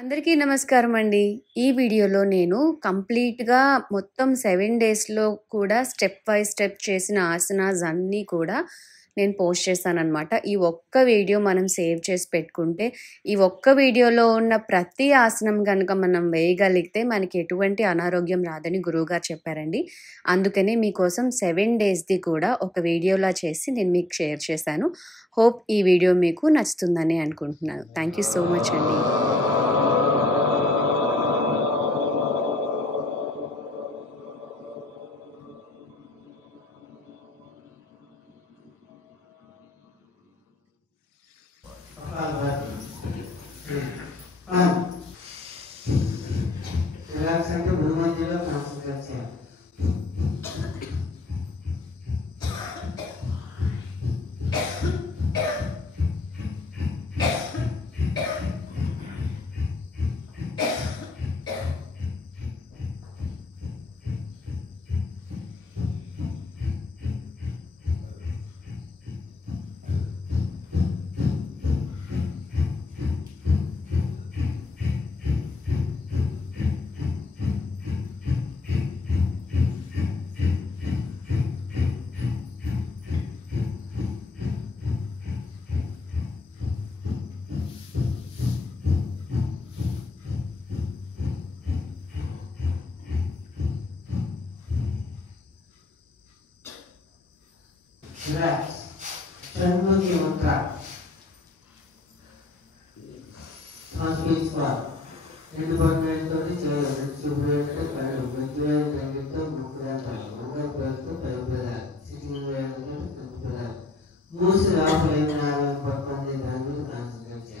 అందరికీ నమస్కారం అండి. ఈ వీడియోలో నేను కంప్లీట్‌గా మొత్తం 7 డేస్‌లో కూడా స్టెప్ బై స్టెప్ చేసిన ఆసనాస్ అన్నీ కూడా నేను పోస్ట్ చేశాననమాట. ఈ ఒక్క వీడియో మనం సేవ్ చేసి పెట్టుకుంటే, ఈ ఒక్క వీడియోలో ఉన్న ప్రతి ఆసనం గనక మనం వేయగలిగితే మనకి ఎటువంటి అనారోగ్యం రాదని గురువుగారు చెప్పారండి. అందుకనే మీకోసం 7 డేస్‌ది కూడా ఒక వీడియోలా చేసి నేను మీకు షేర్ చేశాను. హోప్ ఈ వీడియో మీకు నచ్చుతుందని అనుకుంటున్నాను. థ్యాంక్ యూ సో మచ్ అండి. Relaxante bermanja konsentrasi. Relax. Termodi mantra. Transfer. Itu bagian dari jalan sebenarnya kalau bagian yang kita bukan bukan berarti berbeda. Sini yang itu berbeda. Musuh apa yang ada pada dalam itu konsentrasi.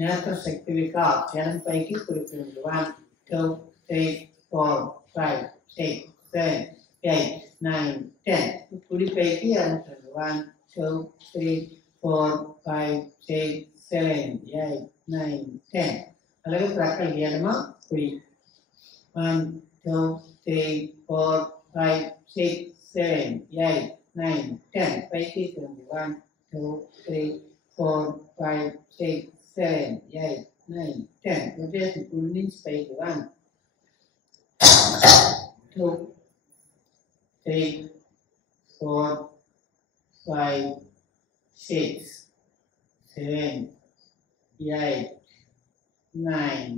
నేత్ర శక్తి వికాస్ జనం పైకి కురిపించు 1 2 3 4 5 6 7 8 9 10 కుడి పైకి అంటారు 1 2 3 4 5 6 7 8 9 10 అలాగే ప్రక్కల ఎడమ కుడి 1 2 3 4 5 6 7 8 9 10 పైకి 1 2 3 4 5 6 7 8 9 10 rotation కుడి నుంచి పైకి 1 2 3 4 5 6 7 8 9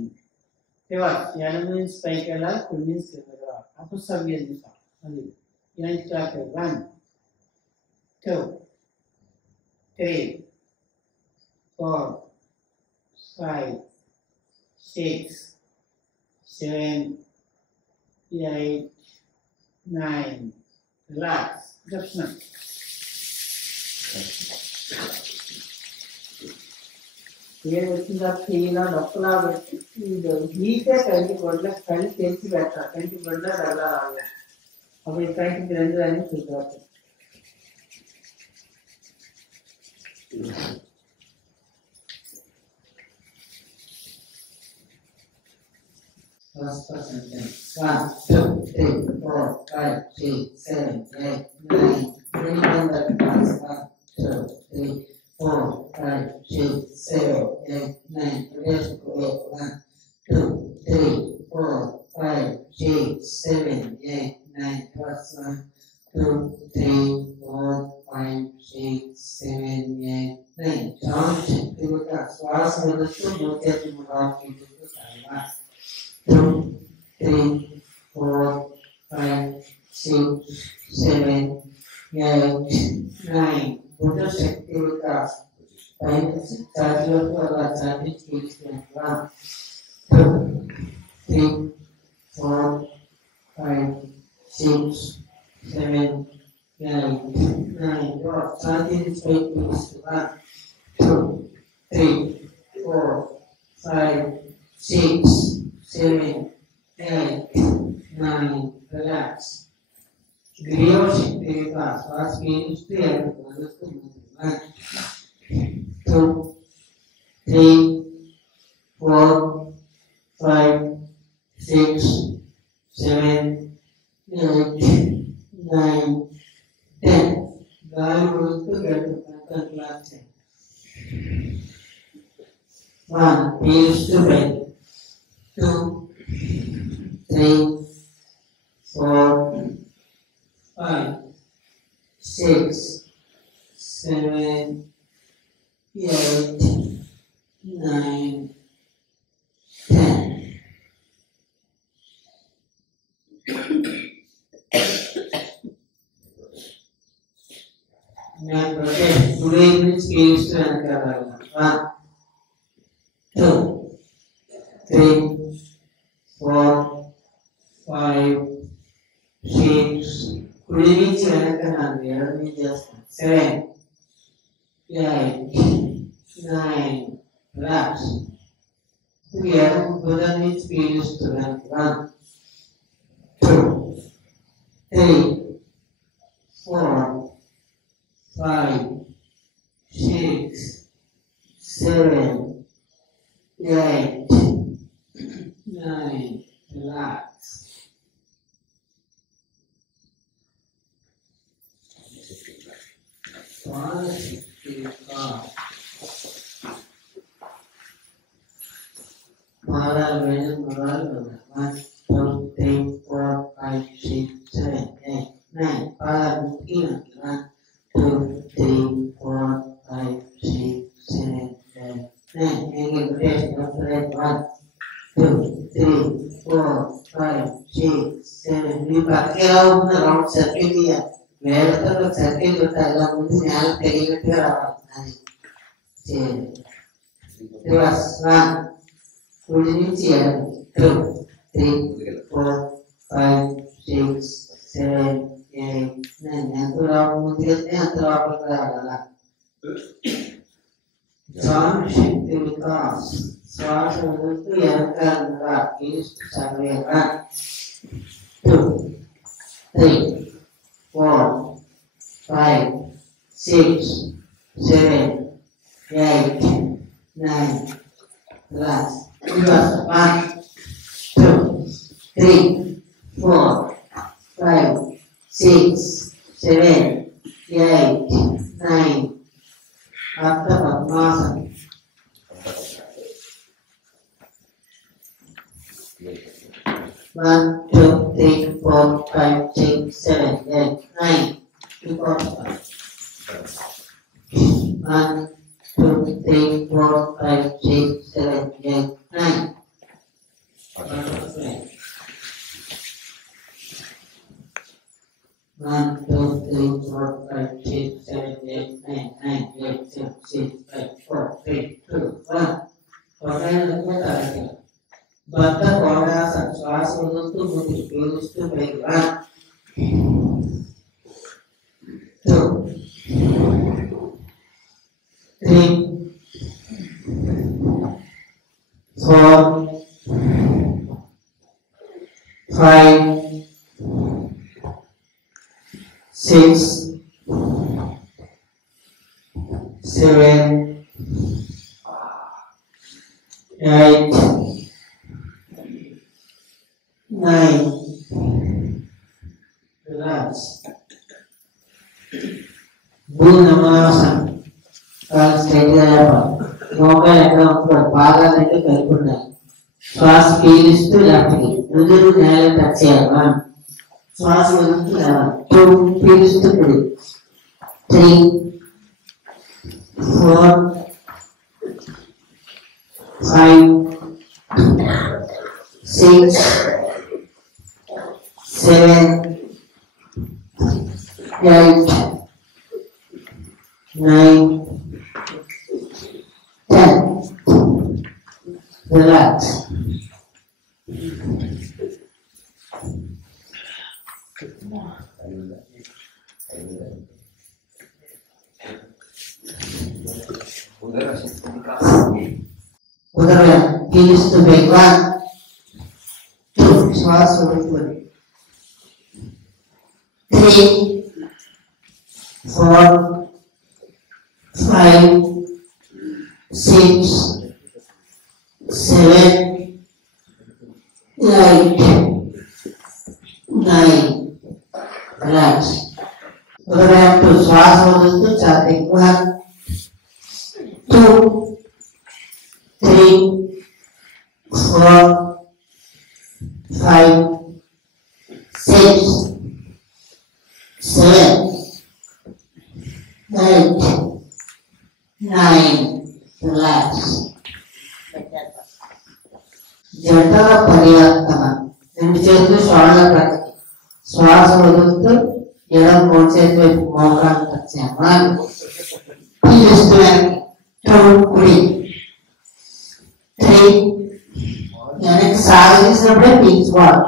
రివర్స్ ఎడమ నుంచి పైకి వెళ్ళాలి కుడి నుంచి కిందకి అపసవ్యం దిశ మళ్ళీ యాంటీ క్లాక్ 1 2 3 4 5 6 7 8 9 relax darshan ये వచ్చిందా ఫీలా డొక్కలా పెట్టి ఇది హీటే కంటి గొడ్ల కళ్ళు తెరిచి పెట్టా కంటి గొడ్ల అలా అప్పుడు కంటికి రెండు అని చూద్దాం Last person again. 1 2 3 4 5 6 7 8 9 bring on that pass 1 2 3 4 5 6 7 8 9 rest go 1 2 3 4 5 6 7 8 9 plus 1 2 3 4 5 6 7 8 9 down to the swas with the two more to move out to the side 2 3 4 5 6 7 8 9 Buddha Shakti Vikas 5 charge of Allah charge keeps 1 2 3 4 5 6 7 8, 9. Go. 13 straight twist. 1, 2, 3, 4, 5, 6, 7, 8, 9. Relax. Griot Shakti Vikas. First means to end. 1, 2, 3, 4, 5, 6, 7, 8, 9, 10. God rules to get to conquer last 1. Heels to bend. 2, 3, 4, 5, 6, 7, 8, 9, 10. Now rotate. Today which scales to anchor. 1, 2, 3, 4, 5, 6. Today which anchor. 7, 8, 9. Relax. Together, Buddha which scales to anchor. 1, 2, 3, 4, 5, 6, 7, 8, 9. Relax. Moral, 1, 2, 3, 4, 5, 6, 7, 8, 9. Moral, 1, 2, 3, 4, 5, 6, 7, 8, 9. Angle rotation, left, 1, 2, 3, 4, 5, 6, 7. We pakai round circle here. Where circle kita mungkin yang tegak itu rawan. Terus, 1, 2, 3, 4, 5, 6, 7, 8, 9. Yang tu rawan mungkin yang terlalu berat. John Shakti Vikas. Swasa itu yang akan rakis sampai 2, 3, 4, 5, 6, 7, 8, 9. Relax. 1, 2, 3, 4, 5, 6, 7, 8, 9. After Padmasana. 1, 2, 3, 4, 5, 6, 7, 8, 9. 1, 2, 3, 4, 5, 6, 7, 8, 9. 1, 2, 3, 4, 5, 6, 7, 8, 9, 9, 8, 7, 6, 5, 4, 3, 2, 1. Orang Bata Konasa, Swasa untuk multiples to make 1, 2, 3, 4, 5, 6, 7, 8, 9. Relax. Bunamasa. Kalau stage apa? Moga yang baga nanti kalkulasi. Swas pilih itu lagi. Nuju nela tacian. Swas itu lah. Tuh pilih itu pilih. 3, 4, 5, 6, 7, 8, 9, 10. Relax. ఉదయం పీలుస్తూ break 1 2 శ్వాస వదులుతుంది 3 4 5 6 7 8 9 relax ఉదయం శ్వాస వదులుతూ ఛాతీ 1 2 3 4 5 6 7 8 9 relax జఠర పరివర్తన రెండు చేతులు శ్వాస ప్రతి శ్వాస వదులుతూ ఎడమ మూడు చేతి వైపు మోకాలు వచ్చాము పీలుస్తూ కుడి 3 వెనక్కి సాగదీసినప్పుడే పీల్చుకోవాలి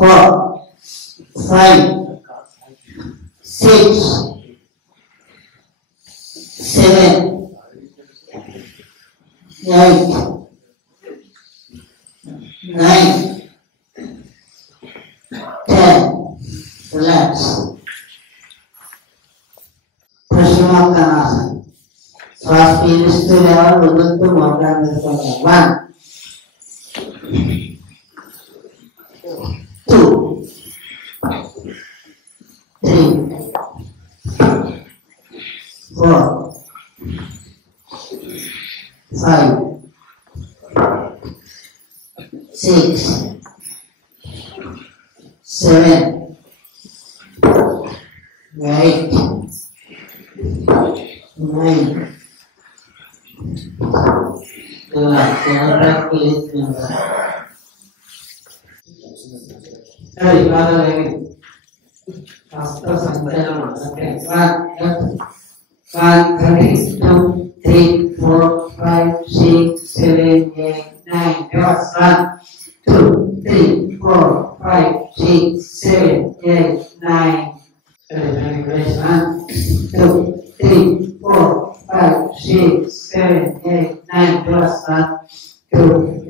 4 5 6 7 8 9 10 relax ప్రశ్నోత్తరాసనం శ్వాస పీలుస్తూ లేవాలి వదులుతూ మోకాలు పెట్టుకోవాలి 1 2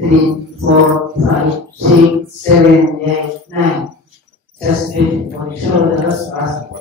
3 4 5 6 7 8 9 Just make sure that it's possible.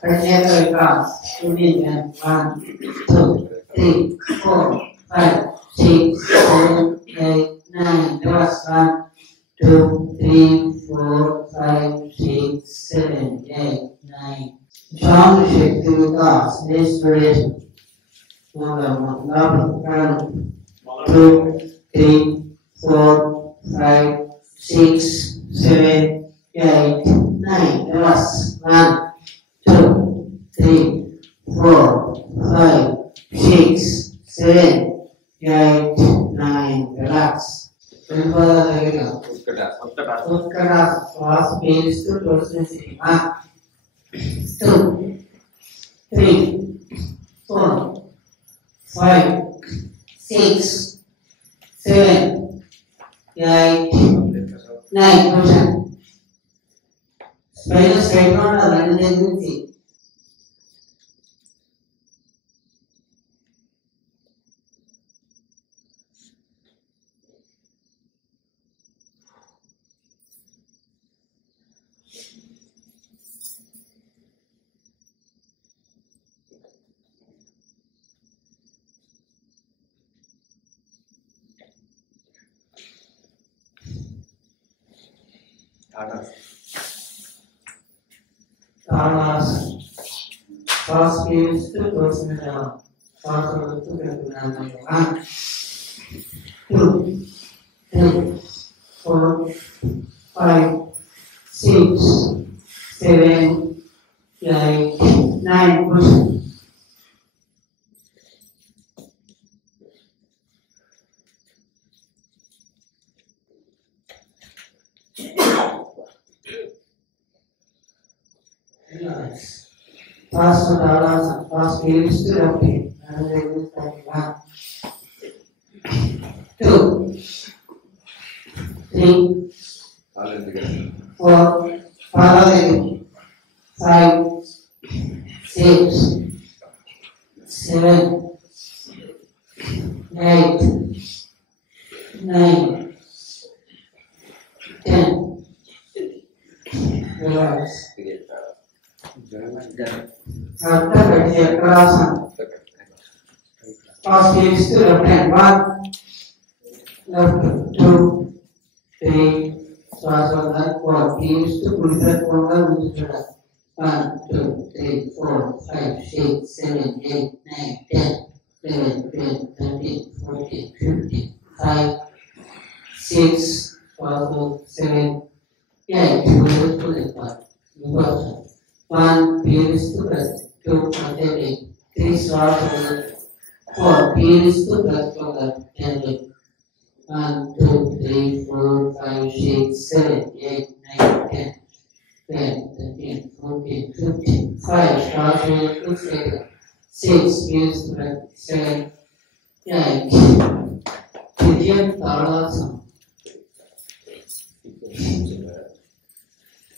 Together across. 1, 2, 3, 4, 5, 6, 7, 8, 9. Reverse 1, 2, 3, 4, 5, 6, 7, 8, 9. Strong Shakti Vikas, inspiration. 1, 2, 3, 4, 5, 6, 7, 8, 9. Reverse 1, 2, 3, 4, 5, 6, 7, 8, 9. Relax. Fast pace to closely. 1, 2, 3, 4, 5, 6, 7, 8, 9. Spinal straight on the line and see. Fast pace to closely down. Fast to 1, 2, 3, 4, 5, 6, 7, 8, 9. Push. Fast to fast pace to left. 1, 3, 4, follow the 5, 6, 7, 8, 9, 10. Relax. After that, Chakrasana. First is to left hand. 1, left, 2, 3, Swasana, 4. Is to put that one. 1, 2, 3, 4, 5, 6, 7, 8, 9, 10, 11, 12, 13, 14, 15, 5, 6, 7, 8. To the part. 1, is to press. 2, 3, Swasana. 4, is to press. 1, 2, 3, 4, 5, 6, 7, 8, 9, 10, 12, 13, 14, 15, 5, start with 6, is to press. 7, 8. Pigeon Talasana.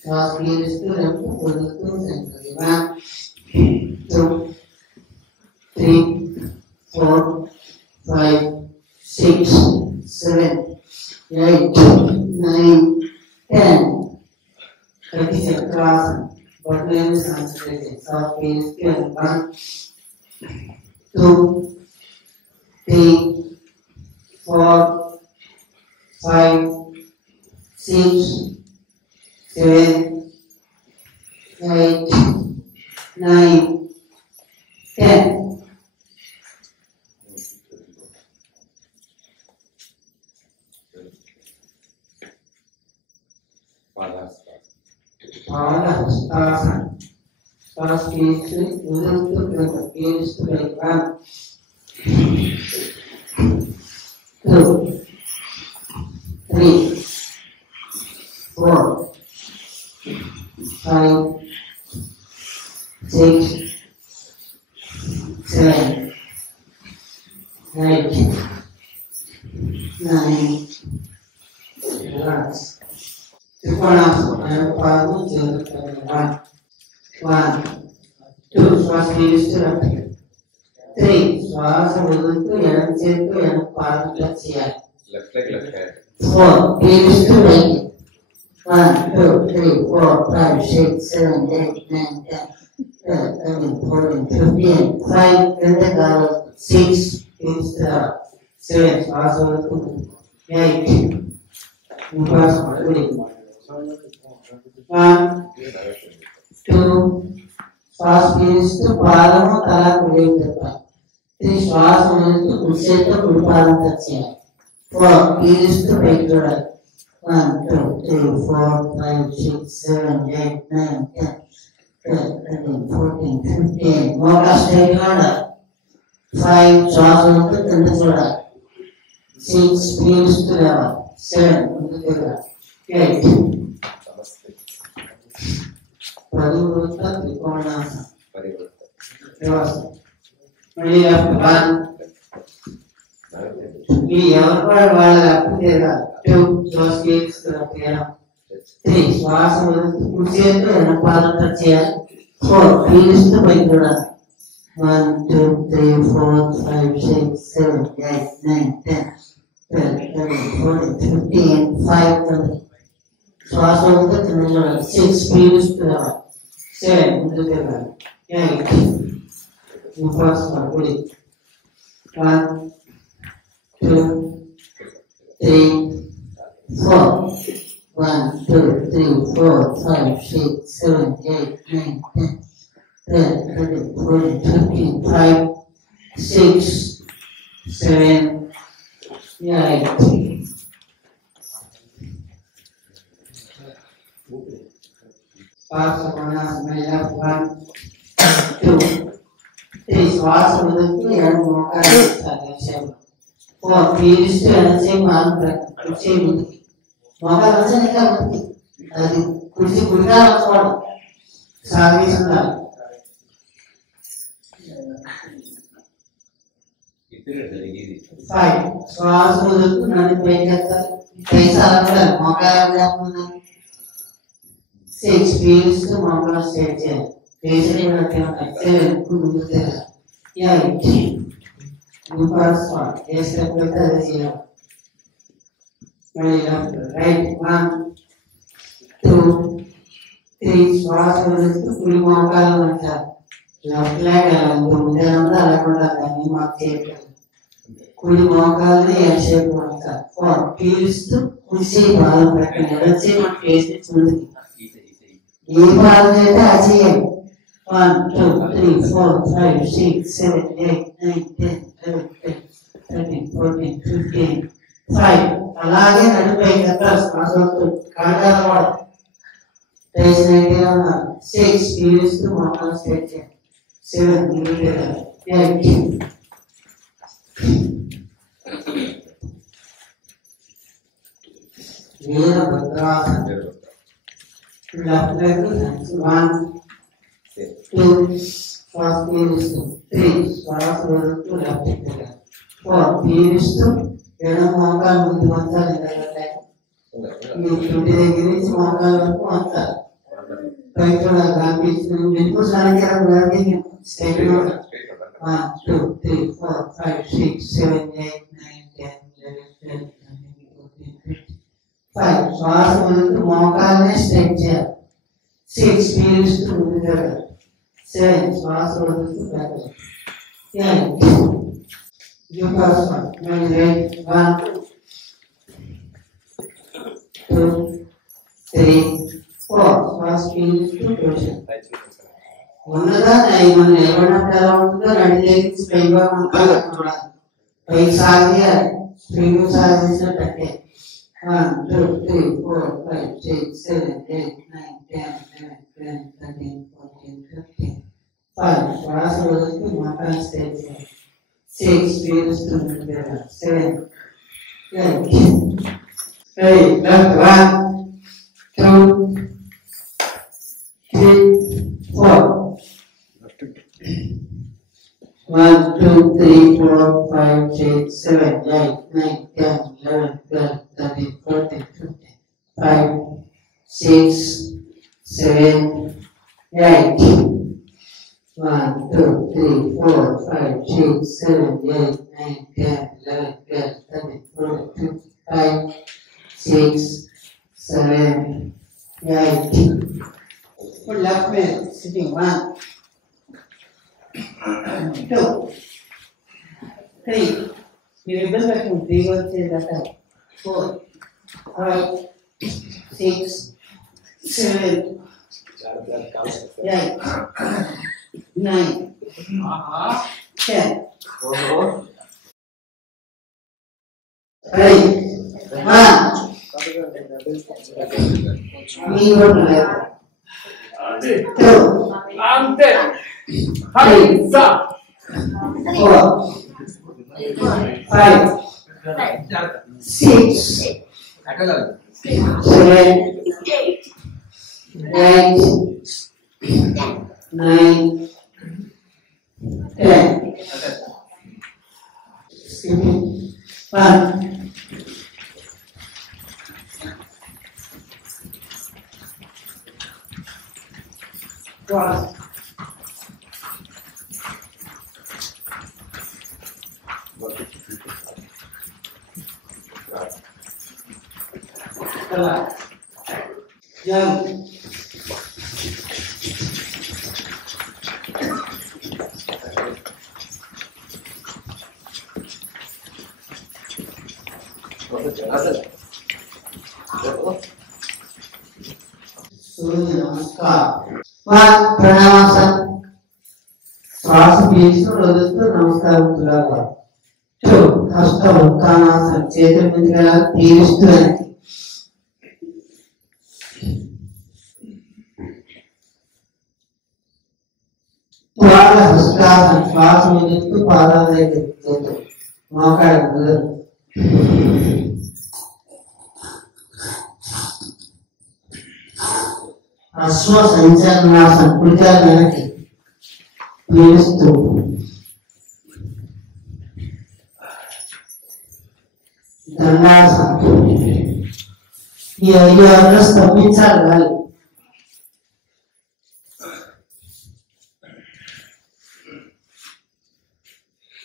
Last is to left, for the 2 center. 1, 2, 3, 4, 5, 6, 7, 8, 9, 10. That is a class. But name is translated. South is 1, 2, 3, 4, 5, 6, 7, 8, 9, 10. Palastasana. First is to is to 1, 2, 3, 4, 5, 6, 7, 8, 9. Relax. Trikonasana. 1, 2, first is to left. 3, శ్వాస వదులుతూ ఎడమ చేతితో ఎడమ పాదం touch చేయాలి. 4, is to right. 1, 2, 3, 4, 5, 6, 7, 8, 9, 10, 11, 14, 15, 5, కింద కాదు. 6, is to 7, శ్వాస వదులుతూ 8. ఇంకా 1, 2, first is to పాదము తల కుడి వైపు. 3, శ్వాస వదులుతూ కుడి చేతితో కుడి పాదం టచ్ చేయాలి. 4, is to right చూడాలి. 1, 2, 3, 4, 5, 6, 7, 8, 9, 10, 12, 13, 14, 15. మోక స్ట్రైట్ గా ఉండాలి. 5, శ్వాస వదులుతూ కింద చూడాలి. 6, is to level. 7, ముందుకు వెళ్ళాలి. 8. పరివృత్త త్రికోణాసన. మళ్ళీ లెఫ్ట్ 1. ఈ ఎవరు కూడా వాళ్ళ లెఫ్ట్ తిరగాలి. 2, ఫస్ట్ కేక్స్ లెఫ్ట్ చేయడం. 3, శ్వాస వదులుతూ కుడి చేతితో ఎడమ పాదం టచ్ చేయాలి. 4, పీలుస్తూ పైకి చూడాలి. 1, 2, 3, 4, 5, 6, 7, 8, 9, 10, 12, 13, 14, 15, 5. శ్వాస వదులుతూ కింద చూడాలి. 6, పీలుస్తూ రావాలి. 7, ముందుకు వెళ్ళాలి. 8. కుడి. 1, 2, 3, 4. 1, 2, 3, 4, 5, 6, 7, 8, 9, 10, 12, 13, 14, 15, 5, 6, 7, 8. Parsvanas 1, 2, 3. శ్వాస వదులుతూ ఎడమ మోకాలు లక్ష్యం. 4, పీలుస్తూ ఎడమ చేయి పాదం కుడి చేయి ముందుకి. మోకాలు వచ్చాను ఇంకా ముందుకి. అది కుడి గుడిగా వచ్చుకోవడం. సాగేసి ఉండాలి. 5 శ్వాస వదులుతూ నన్ను పైకెత్తాలి పైసాలు మోకాలు లేకుండా 6 పీలుస్తూ మోకాలు స్ట్రెచ్ చేయాలి ఫేసులు కూడా ముందుకు తిరగాలి 8 సూపర్ స్పాట్ ఏ స్టెప్ అయితే అది చేయాలి మళ్ళీ రైట్ 1 2 3 శ్వాస వదులుతూ కుడి మోకాలు ఉంచాలి లెఫ్ట్ లెగ్ ముందే అలాకుండా దాన్ని మాకు చేయట్లేదు కుడి మోకాలని ఎల్ షేప్ ఉంచాలి 4 పీలుస్తూ కుడి పాదం పెట్టండి ఎడచి మన ఫేస్ ముందుకి ఏ పాదం అయితే అది చేయాలి 1 2 3 4 5 6 7 8 9 10 11 12 13 14 15 5 అలాగే నడిపై శ్వాసతో కాళ్ళ ఫేస్ అయితే ఉన్నారు 6 పీలుస్తూ మోకాలు స్ట్రెచ్ చేయాలి 7 8 Virabhadrasana. Left leg 1 2 first piristu 3 శ్వాస వదులుతూ left leg 4 piristu ఎడమ మోకాలు ముందు వంచాలి మీ చుట్టి దగ్గర నుంచి మోకాలు వరకు వంచాలి పైకి కనిపిస్తుంది మీకు సరిగ్గా స్టెప్ 1 2 3 4 5 6 7 8 9 10 11 12 5 శ్వాస వదులుతూ మోకాలని స్ట్రెచ్ చేయాలి 6 పీలుస్తూ ముందుకు జరగాలి 7 శ్వాస వదులుతూ జరగాలి 8 యోగాసన మళ్ళీ 1 2 3 4 శ్వాస పీలుస్తూ కూర్చోండి ఉన్నదా మనం నిలబడినప్పుడు ఎలా ఉంటుందో రెండు లేచి పైగా ఉంటారు చూడాలి పైకి సాగేయాలి స్ప్రింగ్ సాధించినట్టే 1 2 3 4 5 6 7 8 9 10 11 12 13 14 15 5 శ్వాస వదులుతూ మోకాలు స్ట్రెచ్ చేయాలి 6 పీలుస్తూ 7 8 left 1 2 3 4 1 2 3 4 5 6 7 8 9 10 11 12 13 14 15 5 6 7 8 1 2 3 4 5 6 7 8 9 10 11 12 13 14 15 5 6 7 8 Put left leg sitting 1 2 3 you will back to 3 or 4 5 6 7 8 9 10 Ready? 1 me go to left 2 Ante. Hansa. 4 5 6 7 8 9 10 1 Jump. सूर्य नमस्कार 1 प्रणामासन श्वास पील्చుతూ వదులుతూ నమస్కారం చేయాలి 2 హస్త ఉత్తానాసన చేతుల మీదుగా పీలుస్తూ వెనక్కి పాద హస్తాసన శ్వాస వదులుతూ పాదాల దగ్గర చేతులు మోకాళ్ళ వదులు అశ్వ సంచలనాసన కుడికాలు వెనక్కి పీలుస్తూ దండాసనం. ఈ 5 అడుగులు స్తంభించాలి గాలి.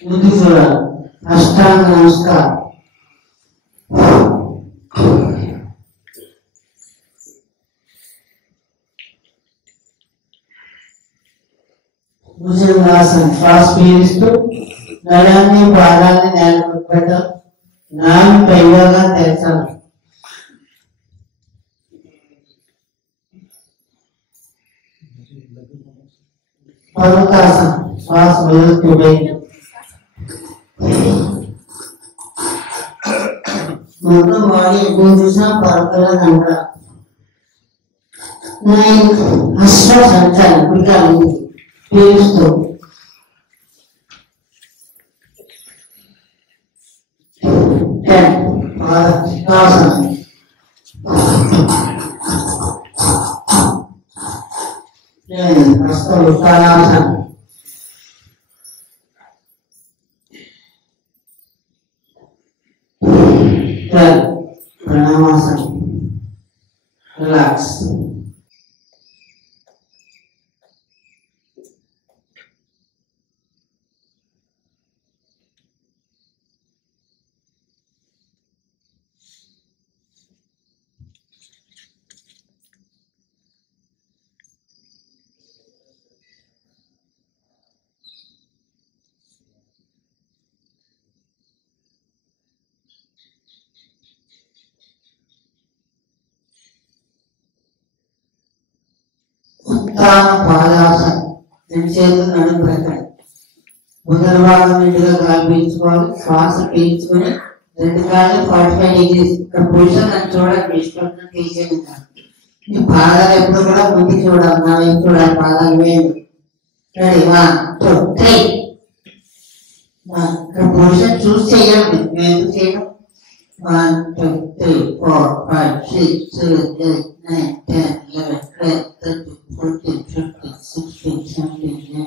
ముందుకు చూడాలి. అష్టాంగ నమస్కారం. భుజంగాసనం. శ్వాస పీలుస్తూ నడాన్ని పాదాన్ని నేల పెట్టాలి. నాలుగు పైగా తెరచాలి. పర్వతాసనం. శ్వాస వదులుతూ మొత్తం బాడీ ఎక్కువ చూసినా పర్వతాలు అంటారు. అశ్వ సంచారం. పిల్లలు పీలుస్తూ ఉత్తానాసనం. ప్రణామాసనం. రిలాక్స్. ఉత్తాన పాదాసనం. రెండు చేతులు నడుము పెట్టండి. ముందర భాగం నిండుగా గాలి పీల్చుకోవాలి. శ్వాస పీల్చుకొని 2 కాళ్ళు 45 degrees. ఇక్కడ పొజిషన్ అని చూడండి. ఇష్టం తీసేది. ఈ పాదాలు ఎప్పుడు కూడా ముందుకు చూడాలి. నా వైపు చూడాలి. పాదాలు వేయండి. రెడీ. 1 2 3. ఇక్కడ పొజిషన్ చూసి చేయండి. మేము ఎందుకు చేయడం? 1 2 3 4 5 6 7 8 9 10 11 12 13 14 15 16 17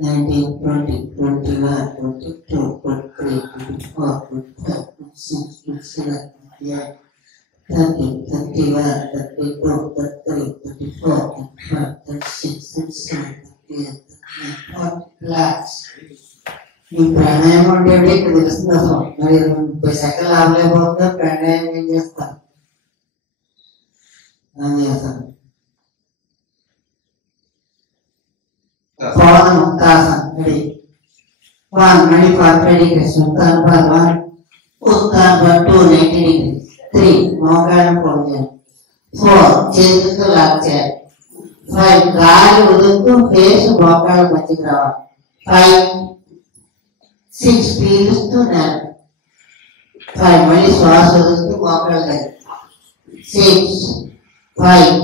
19 20 21 22 23 24 25 26 27 28 30 31 32 33 34 35 36 37 38 39 40. రిలాక్స్. ఈ ప్రాణాయామం అంటే ఇక్కడ తెలుస్తుంది అసలు. మరి 30 సెకండ్లు ఆగలేకపోతే ప్రాణాయామం ఏం చేస్తారు? చేస్తాను. పవన ముక్తాసనం. రెడీ. 1 మళ్ళీ 45 degrees. ఉత్తాన పాదం 1 ఉత్తాన పాదం 2 90 degrees. 3 మోకాళ్ళను ఫోల్డ్ చేయాలి. 4 చేతులతో లాక్ చేయాలి. 5 గాలి వదులుతూ ఫేస్ మోకాళ్ళ మధ్యకి రావాలి. 5 6 పీలుస్తూ నేల. 5 మళ్ళీ శ్వాస వదులుతూ మోకాళ్ళ దగ్గర. 6 5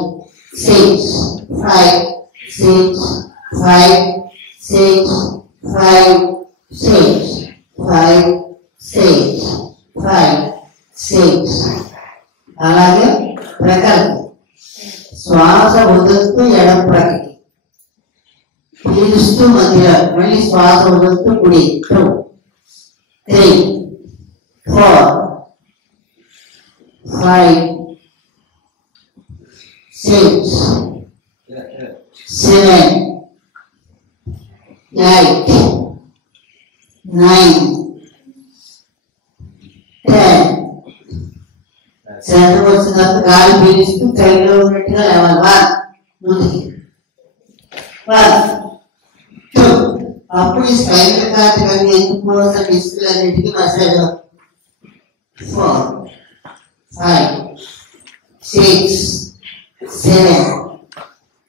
6 5 6 5 6 5 6 5 6 5 6. అలాగే ప్రకృతి. శ్వాస వదులుతూ ఎడం ప్రకృతి. పీలుస్తూ మధ్యలో. మళ్ళీ శ్వాస వదులుతూ కుడి. 2 3 4 5 6 7 8 9 10. సెంటర్ వచ్చిన తర్వాత గాలి పీలుస్తూ కైలో ఉన్నట్టుగా లేవాలి. 1 ముందుకి. 1 2. అప్పుడు ఈ స్పైనల్ కార్డ్ కానీ ఎందుకు డిస్కులు అన్నిటికీ మసాజ్. 4 5 6 7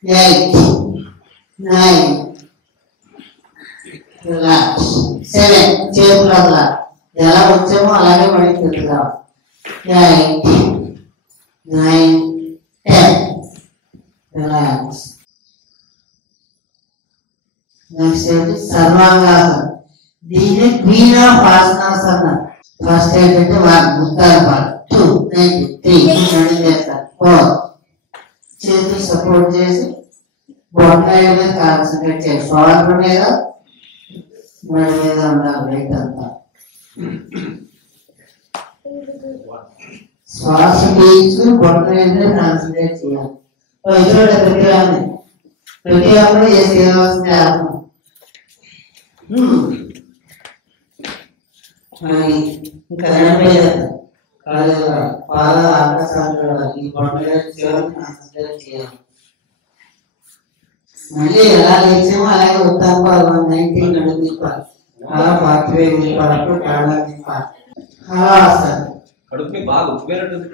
8 9. రిలాక్స్. 7 చేతులు వదలా. ఎలా వచ్చామో అలాగే మళ్ళీ తిరుగుతా. 8 9 10. రిలాక్స్. నెక్స్ట్ ఏంటి? సర్వాంగాసనం. దీన్ని క్వీన్ ఆఫ్ ఆసనాస్ అన్నారు. ఫస్ట్ ఏంటంటే 1 ఉత్తాన పాదం. 2 90 3 రన్నింగ్ చేస్తారు. 4 చేతులు సపోర్ట్ చేసి బొట్టాయి మీద కాన్సన్ట్రేట్ చేయాలి. షోల్డర్ మీద మెడ మీద ఉండాలి. వెయిట్ అంతా శ్వాస పీల్చు పొట్టని కాన్సన్ట్రేట్ చేయాలి. చూడ ప్రతి అప్పుడు చేయవలసిన ఇంకా కనపడలేదు పాల ఆకాశాలు ఈ పొట్టని కాన్సన్ట్రేట్ చేయాలి. మళ్ళీ ఎలా లేచామో అలాగే ఉత్తాప 19 నడుపుకోవాలి. అలా 45 నిమిషాలకు కాళ్ళ తిప్పాలి. అలా వస్తారు. కడుపు బాగా ఉప్పిపోయినట్టుంది.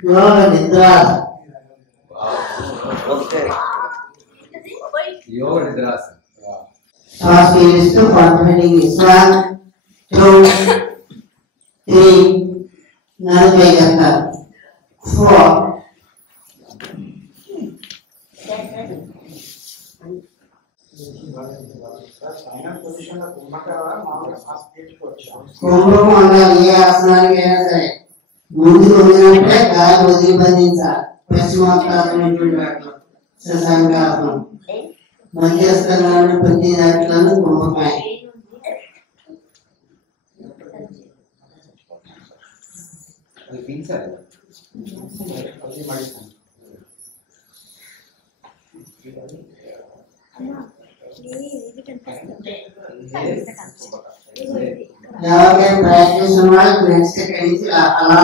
యోగ నిద్ర యోగ నిద్రాసన. శ్వాస పీలుస్తూ పంపిణీ 1 2 3 40 గంటలు 4 కుంభకం ఉండాలి. ఏ ఆసనానికి అయినా సరే ముందు వంగినప్పుడే గాలి వదిలి బంధించాలి. పశ్చిమోత్తాసనం శశాంకాసనం మధ్యస్థంగా ప్రతి దాంట్లోనూ కుంభకాయ. ఎవరికైనా ప్రాక్టీస్ ఉన్న వాళ్ళు నెక్స్ట్ కలిసి అలా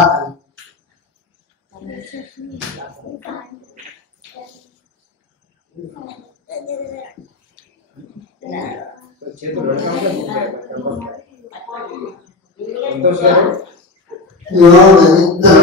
యోగ నిద్ర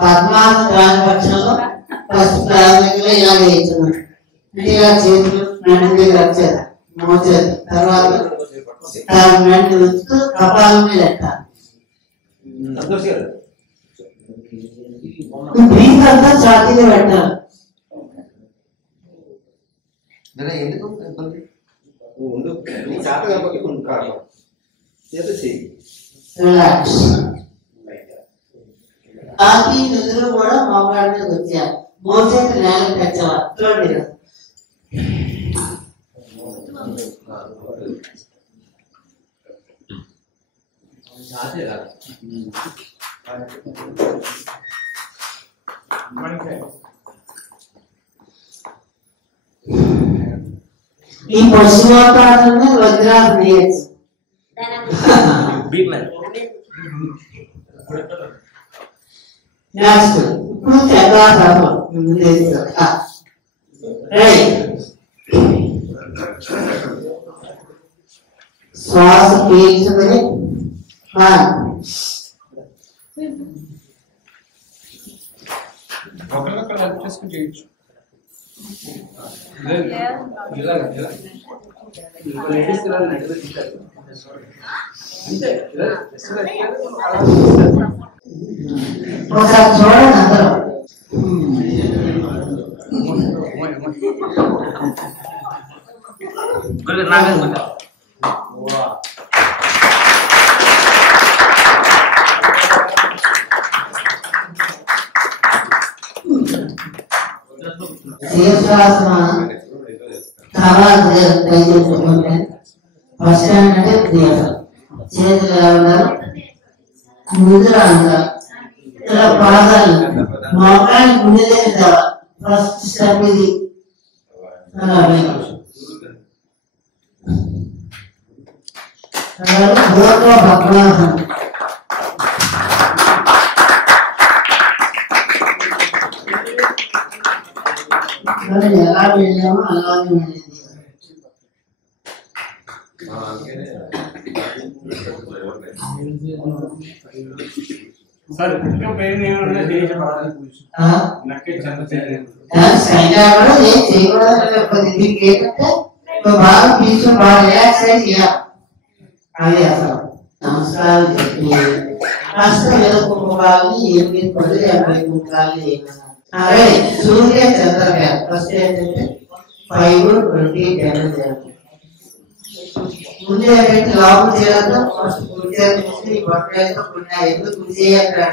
పద్మాసనంలో ఫస్ట్ ప్రాథమికంగా ఇలా వేయించున్నాడు. అంటే ఇలా చేతులు నన్ను మీద వచ్చేది మోచేది. తర్వాత నన్ను వచ్చుతూ కపాలం మీద ఎట్టాలి. బ్రీత్ అంతా ఛాతీలో పెట్టాలి. రిలాక్స్. ఛాతీ నిధులు కూడా మోకాళ్ళ మీద వచ్చారు. మోచేతి నేల పెంచాలి. చూడండి ఈ పశ్చిమోత్తాసన వజ్రాసన చేయొచ్చు. నెక్స్ట్ ఇప్పుడు చక్రాసనం. శ్వాస పీల్చుకొని ఒకరినొకరు హెల్ప్ చేసుకుని చేయొచ్చు. ఒకసారి చూడండి అందరూ. శీర్షాసన చాలా ట్రై చేసుకుంటే ఫస్ట్ అంటే చేతులు ఎలా ఉన్నారు, ముద్ర అంటారు. ఇలా పాదాలు మోకాలి ముందులే ఫస్ట్ స్టెప్ ఇది. పూర్వ పద్మాసనం. ఎలా వెళ్ళామో అలాగే వెళ్ళింది. सर इसका पेन ఏమన్నా చేయించబడాలి నక్కే చంద చేయాలి సైనాలో ఏం చేయకూడదు కొద్దిగా ఏంటంటే బాగా పీసు బాగా రిలాక్స్ అయ్యి చేయాలి అది అసలు నమస్కారం చెప్పి అసలు ఎదుర్కోవాలి ఏమి పది అనుకోవాలి అదే సూర్య చంద్రగ్రహం ఫస్ట్ ఏంటంటే 5:20 చేయాలి ముందే ఏంటంటే లాభం చేయాలి ఫస్ట్ కూర్చొని బట్టలతో కొన్ని ఎందుకు కూర్చేయాలి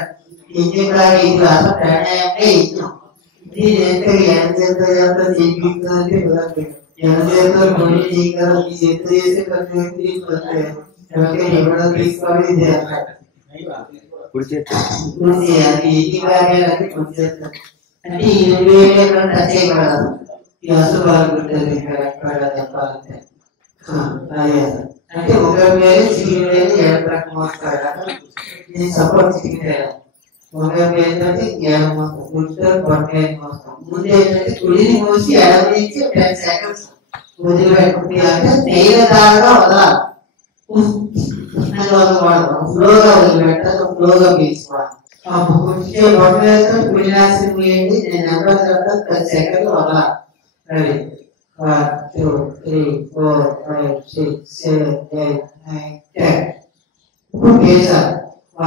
ఇంటికి ఇది అసలు ప్రాణాయామే ఇష్టం ఇది ఏంటంటే ఎంత జీవితానికి ఎంత కొన్ని జీవితాలు ఈ ఎంత చేసే ప్రతి ఇవ్వడం తీసుకోవాలి ఇది అంటే ఈ 20,000 టచ్ చేయబడదు ఈ అసలు బాగుంటుంది చెప్పాలంటే అంటే ఒక వేలు చికెన్ ఎడప్రకం వస్తాడు నేను సపోర్ట్ చికెన్ ఒక ఏంటంటే ఎడమ వస్తాం గుర్తు బొట్టని వస్తాం ముందు ఏంటంటే కుడిని మూసి ఎడమ నుంచి 10 seconds వదిలిపెట్టుకుంటే అంటే తేలిదారుగా వదలాలి ఫ్లోగా వదిలిపెట్టాలి ఫ్లోగా పీల్చుకోవాలి కొంచెం బొట్టలతో కుడినాశనం వేయండి నేను నెంబర్ 10 seconds వదలాలి రెడీ 1 2 3 4 5 6 7 8 9 10 ఇప్పుడు వేసారు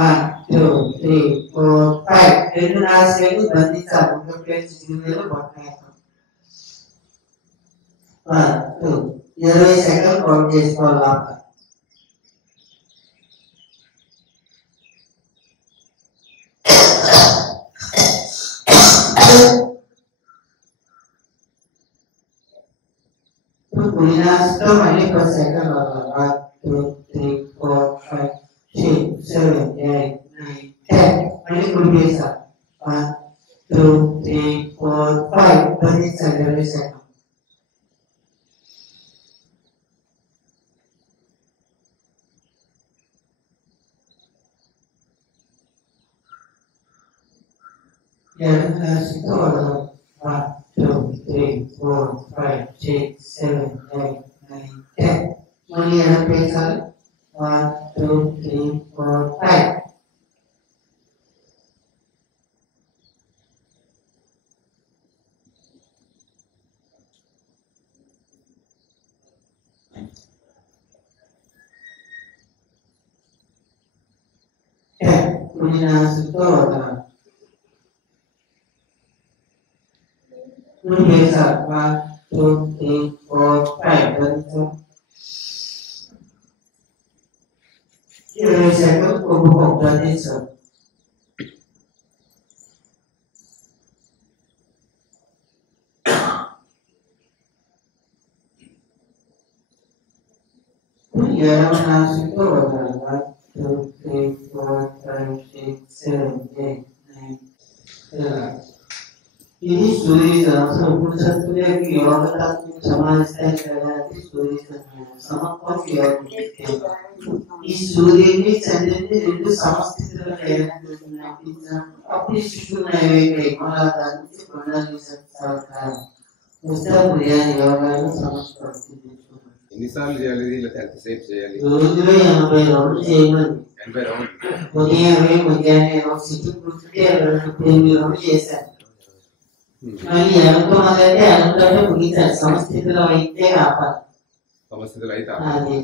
1 2 3 4 5 రెండు నాశనాలు బంధించాలి ఒక ప్లేస్ చిన్నలో బొట్టలు 1 2 20 సెకండ్లు కౌంట్ చేసుకోవాలి Kulinas mali 10 seconds 1 2 3 4 5 6 7 8 9 10 mali kulbisa 1 2 3 4 5 20 seconds yeah 1 2 3 4 5 6 7 8 9 10 mali ada pesal 1 2 3 4 5 Kulinas itu ada biasa 1 2 3 4 5 dan itu ini saya kan kumpul dan itu ya nasi itu ada 1 2 3 4 5 6 7 8 9 ini suri sama puncaknya की योग्यता समानता करण्याची सूर्य समकोण योग्य ఈ సూర్యుని చంద్రుని రెండు సమస్థితులుగా ఏర్పడుతున్నట్టు అప్పుడు శిశువుని మూలాధారించి ప్రణాళిక సహకారం ఉత్తమ యోగాలు సమస్పడుతుంది ఎన్నిసార్లు చేయాలి లేదా ఎంతసేపు చేయాలి రోజులో 80 రౌండ్లు చేయమని 80 రౌండ్లు ఉదయాన్నే సిటీ కూర్చుంటే 8 రౌండ్లు చేశారు మళ్ళీ ఎంతో మొదలైతే ఎంతోనే ముగించాలి సమస్థితిలో అయితే ఆపాలి సమస్థితిలో అయితే అది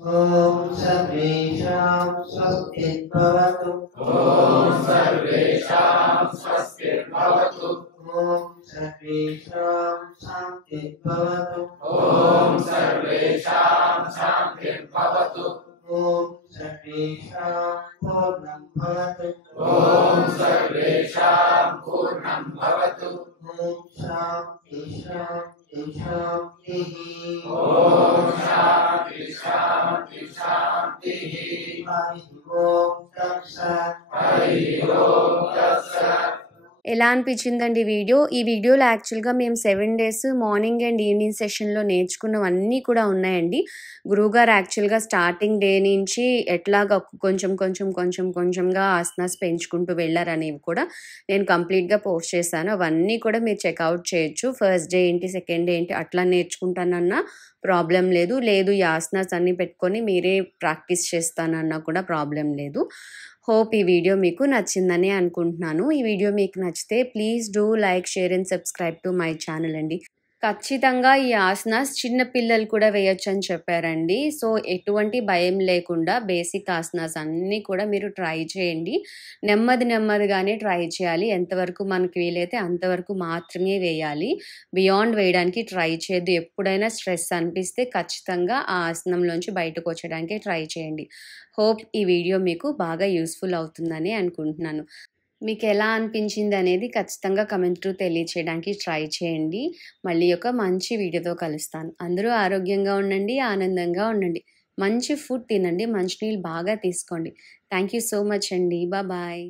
ఓం సర్వేషాం స్వస్తిర్భవతు ఓం సర్వేషాం స్వస్తిర్భవతు ఓం సర్వేషాం శాంతిర్భవతు ఓం సర్వేషాం శాంతిర్భవతు ఓం సర్వేషాం పూర్ణం భవతు ఓం సర్వేషాం పూర్ణం భవతు ఓం శాంతి శాంతి శాంతిః ఓం శాంతి శాంతి శాంతిః హరి ఓం తత్సత్ హరి ఓం తత్సత్ ఎలా అనిపించిందండి వీడియో? ఈ వీడియోలో యాక్చువల్‌గా మేము 7 డేస్ మార్నింగ్ అండ్ ఈవినింగ్ సెషన్‌లో నేర్చుకున్నవన్నీ కూడా ఉన్నాయండి. గురువుగారు యాక్చువల్‌గా స్టార్టింగ్ డే నుంచి ఎట్లాగా కొంచెంగా ఆసనాస్ పెంచుకుంటూ వెళ్లారనేవి కూడా నేను కంప్లీట్‌గా పోస్ట్ చేశాను. అవన్నీ కూడా మీరు చెక్‌ఔట్ చేయొచ్చు. ఫస్ట్ డే ఏంటి, సెకండ్ డే ఏంటి అట్లా నేర్చుకుంటానన్నా ప్రాబ్లమ్ లేదు. లేదు ఈ ఆసనాస్ అన్నీ పెట్టుకొని మీరే ప్రాక్టీస్ చేస్తానన్నా కూడా ప్రాబ్లమ్ లేదు. హోప్ ఈ వీడియో మీకు నచ్చిందని అనుకుంటున్నాను. ఈ వీడియో మీకు నచ్చితే please do like, share and subscribe to my channel అండి. ఖచ్చితంగా ఈ ఆసనాస్ చిన్న పిల్లలు కూడా వేయొచ్చని చెప్పారండి. సో, ఎటువంటి భయం లేకుండా బేసిక్ ఆసనాస్ అన్నీ కూడా మీరు ట్రై చేయండి. నెమ్మదిగానే ట్రై చేయాలి. ఎంతవరకు మనకు వీలైతే అంతవరకు మాత్రమే వేయాలి. బియాండ్ వేయడానికి ట్రై చేయొద్దు. ఎప్పుడైనా స్ట్రెస్ అనిపిస్తే ఖచ్చితంగా ఆ ఆసనంలోంచి బయటకొచ్చేయడానికే ట్రై చేయండి. హోప్ ఈ వీడియో మీకు బాగా యూజ్‌ఫుల్ అవుతుందని అనుకుంటున్నాను. మీకెలా అనిపించిందనేది ఖచ్చితంగా కామెంట్‌లో తెలియచేయడానికి ట్రై చేయండి. మళ్ళీ ఒక మంచి వీడియోతో కలుస్తాను. అందరూ ఆరోగ్యంగా ఉండండి, ఆనందంగా ఉండండి. మంచి ఫుడ్ తినండి, మంచినీళ్ళు బాగా తీసుకోండి. థాంక్ యూ సో మచ్ అండి. బాయ్.